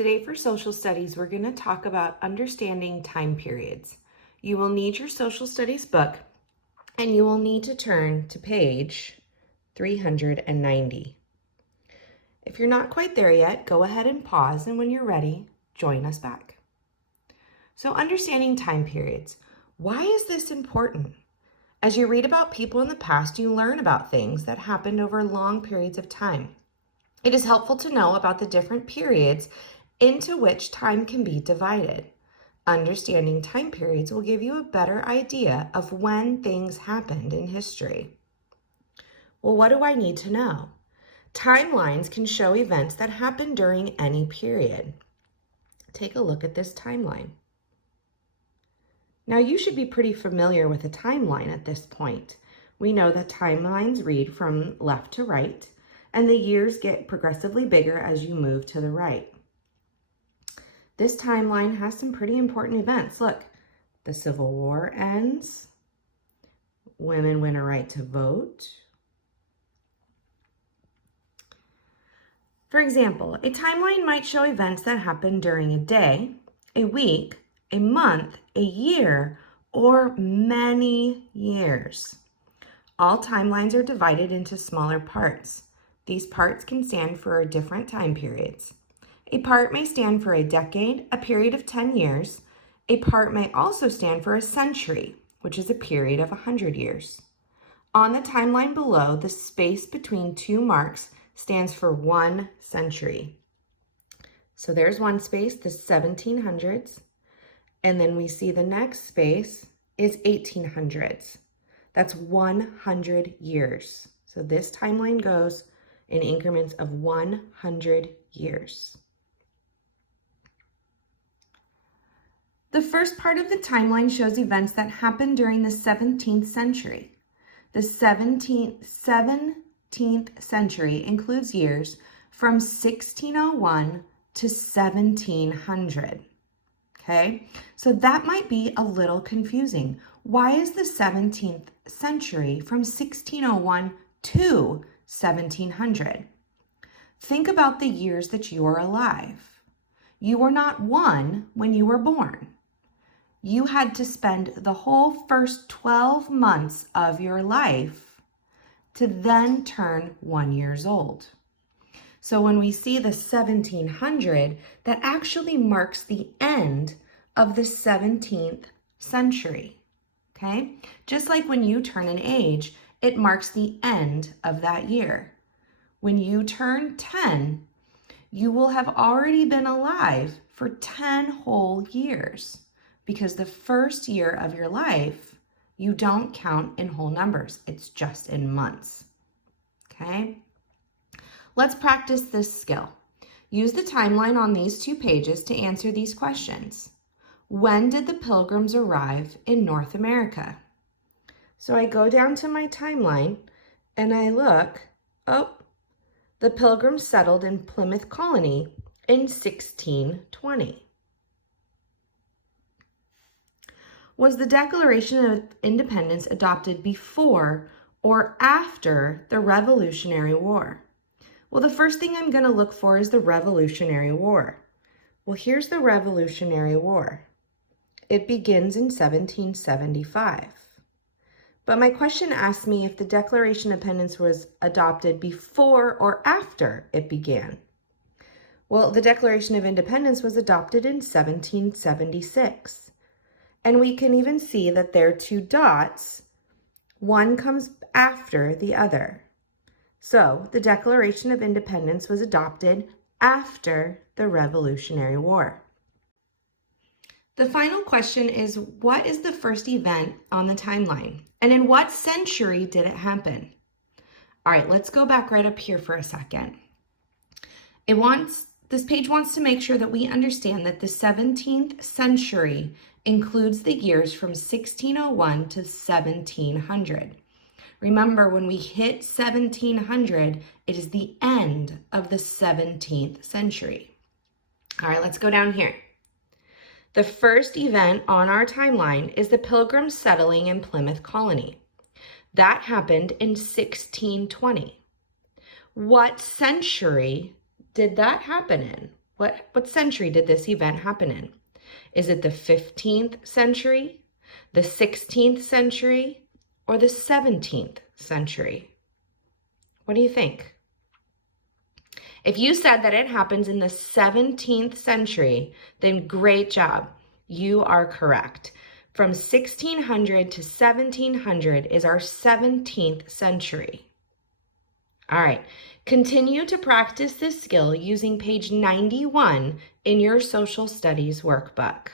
Today for social studies, we're going to talk about understanding time periods. You will need your social studies book and you will need to turn to page 390. If you're not quite there yet, go ahead and pause, and when you're ready, join us back. So understanding time periods. Why is this important? As you read about people in the past, you learn about things that happened over long periods of time. It is helpful to know about the different periods into which time can be divided. Understanding time periods will give you a better idea of when things happened in history. Well, what do I need to know? Timelines can show events that happened during any period. Take a look at this timeline. Now, you should be pretty familiar with a timeline at this point. We know that timelines read from left to right, and the years get progressively bigger as you move to the right. This timeline has some pretty important events. Look, the Civil War ends, women win a right to vote. For example, a timeline might show events that happened during a day, a week, a month, a year, or many years. All timelines are divided into smaller parts. These parts can stand for different time periods. A part may stand for a decade, a period of 10 years. A part may also stand for a century, which is a period of 100 years. On the timeline below, the space between two marks stands for 1 century. So there's one space, the 1700s, and then we see the next space is 1800s. That's 100 years. So this timeline goes in increments of 100 years. The first part of the timeline shows events that happened during the 17th century. The 17th century includes years from 1601 to 1700. Okay, so that might be a little confusing. Why is the 17th century from 1601 to 1700? Think about the years that you are alive. You were not 1 when you were born. You had to spend the whole first 12 months of your life to then turn 1 year old. So when we see the 1700, that actually marks the end of the 17th century, okay? Just like when you turn an age, it marks the end of that year. When you turn 10, you will have already been alive for 10 whole years, because the first year of your life, you don't count in whole numbers. It's just in months, okay? Let's practice this skill. Use the timeline on these 2 pages to answer these questions. When did the Pilgrims arrive in North America? So I go down to my timeline and I look, the Pilgrims settled in Plymouth Colony in 1620. Was the Declaration of Independence adopted before or after the Revolutionary War? Well, the first thing I'm going to look for is the Revolutionary War. Well, here's the Revolutionary War. It begins in 1775. But my question asked me if the Declaration of Independence was adopted before or after it began. Well, the Declaration of Independence was adopted in 1776. And we can even see that there are 2 dots. One comes after the other. So the Declaration of Independence was adopted after the Revolutionary War. The final question is, what is the first event on the timeline? And in what century did it happen? All right, let's go back right up here for a second. This page wants to make sure that we understand that the 17th century includes the years from 1601 to 1700. Remember, when we hit 1700, it is the end of the 17th century. All right, let's go down here. The first event on our timeline is the Pilgrims settling in Plymouth Colony. That happened in 1620. What century did that happen in? What century did this event happen in? Is it the 15th century, the 16th century, or the 17th century? What do you think? If you said that it happens in the 17th century, then great job. You are correct. From 1600 to 1700 is our 17th century. All right, continue to practice this skill using page 91 in your social studies workbook.